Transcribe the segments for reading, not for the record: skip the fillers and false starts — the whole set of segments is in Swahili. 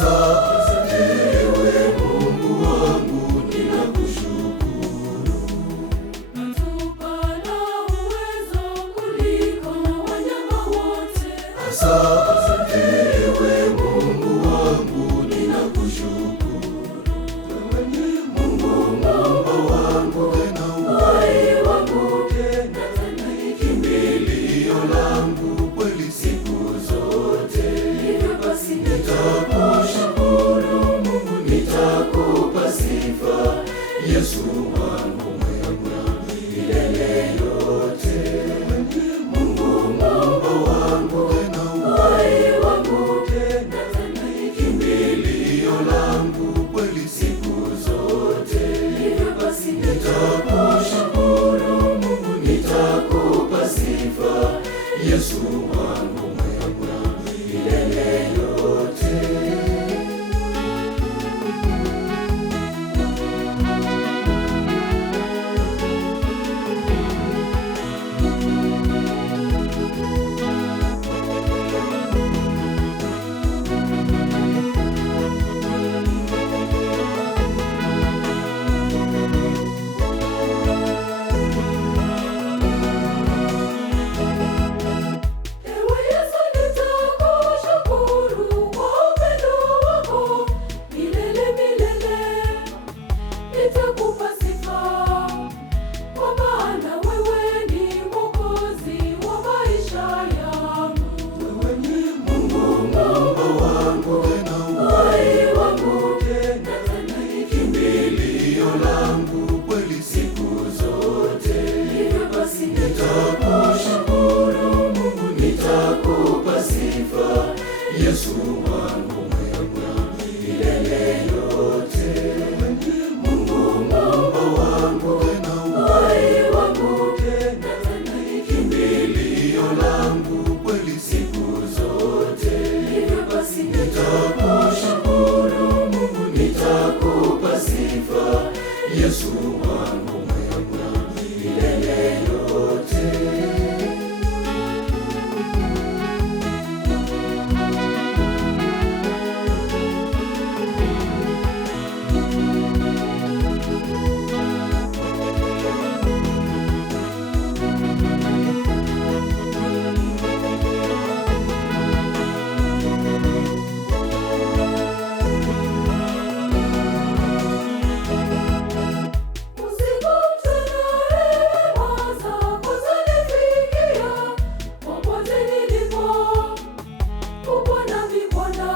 Asante ewe Mungu wangu, ninakushukuru. Natupa na uwezo kuliko wanyama wote. Asante ewe Mungu wangu, ninakushukuru. Wewe ni Mungu mwamba wangu, tena uhai wangu, tena kimbilio langu kweli siku zote. Hivyo basi Nitakushukuru Mungu, nitakupa sifa Yesu wangu mwema milele yote. Wewe ni Mungu mwamba wangu, tena uhai wangu, tena kimbilio langu kweli siku zote. hivyo basi Nitakushukuru Mungu, nitakupa sifa Yesu wangu mwema milele yote. Ewe Yesu, nitakushukuru kwa upendo wako milele milele. Nitakupa sifa kwa maana wewe ni Mwokozi wa maisha yangu. Wewe ni Mungu mwamba wangu, tena uhai wangu, tena kimbilio langu kweli siku zote. Hivyo basi Nitakushukuru Mungu, nitakupa sifa Yesu wangu mwema milele yote. Wewe ni Mungu mwamba wangu, tena uhai wangu, tena kimbilio langu kweli siku zote. hivyo basi Nitakushukuru Mungu, nitakupa sifa Yesu wangu mwema milele yote. Usiku mchana rehema zako zanifikia, popote nilipo, upo nami Bwana.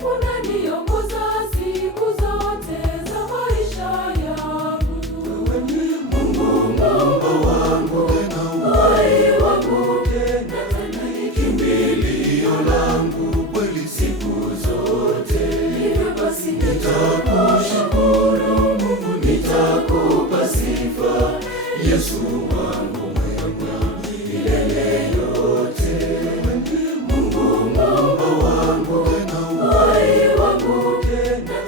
Unaniongoza siku zote za maisha yangu. Wewe ni Mungu mwamba wangu, tena uhai wangu, tena kimbilio langu kweli siku zote. Hivyo basi Nitakushukuru Mungu, nitakupa sifa Yesu wangu mwema milele yote. Wewe ni Mungu mwamba wangu, tena uhai wangu, tena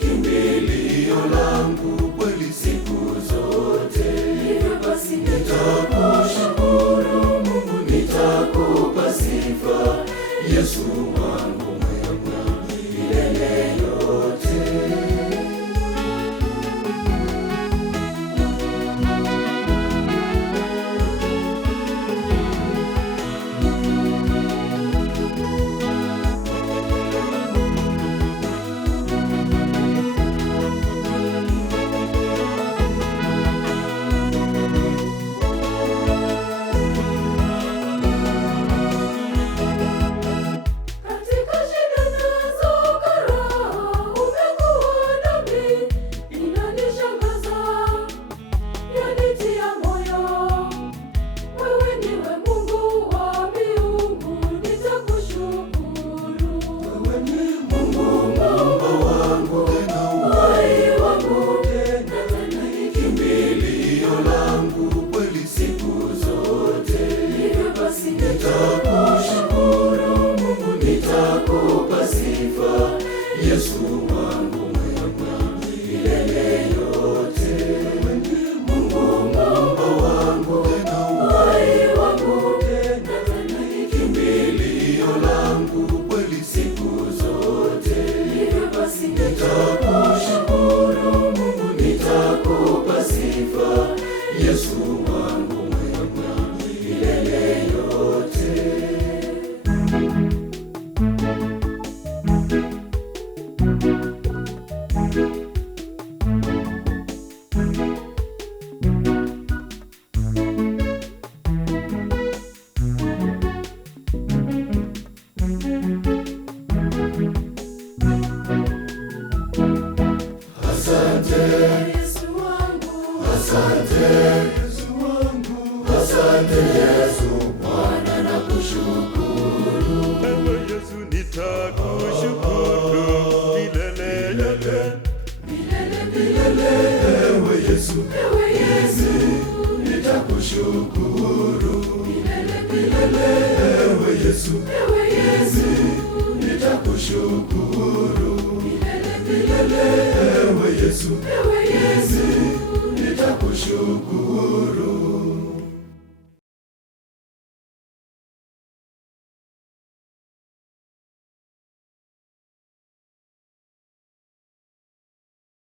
kimbilio langu kweli siku zote. hivyo basi Nitakushukuru Mungu, nitakupa sifa Yesu wangu mwema milele yote. katika shida nazo karaha umekuwa nami, inanishangaza yanitia moyo. Wewe ndiwe Mungu wa miungu, nitakushukuru. Wewe ni Mungu mwamba wangu, tena uhai wangu, tena kimbilio langu kweli siku zote. Hivyo basi Nitakushukuru Mungu, nitakupa sifa Yesu wangu mwema milele yote. Wewe ni Mungu mwamba wangu, tena uhai wangu, tena kimbilio langu kweli siku zote. Asante Yesu, Bwana nakushukuru. Ewe Yesu nitakushukuru milele yote. Ewe Yesu, nitakushukuru. Ewe Yesu, nitakushukuru. Ewe Yesu,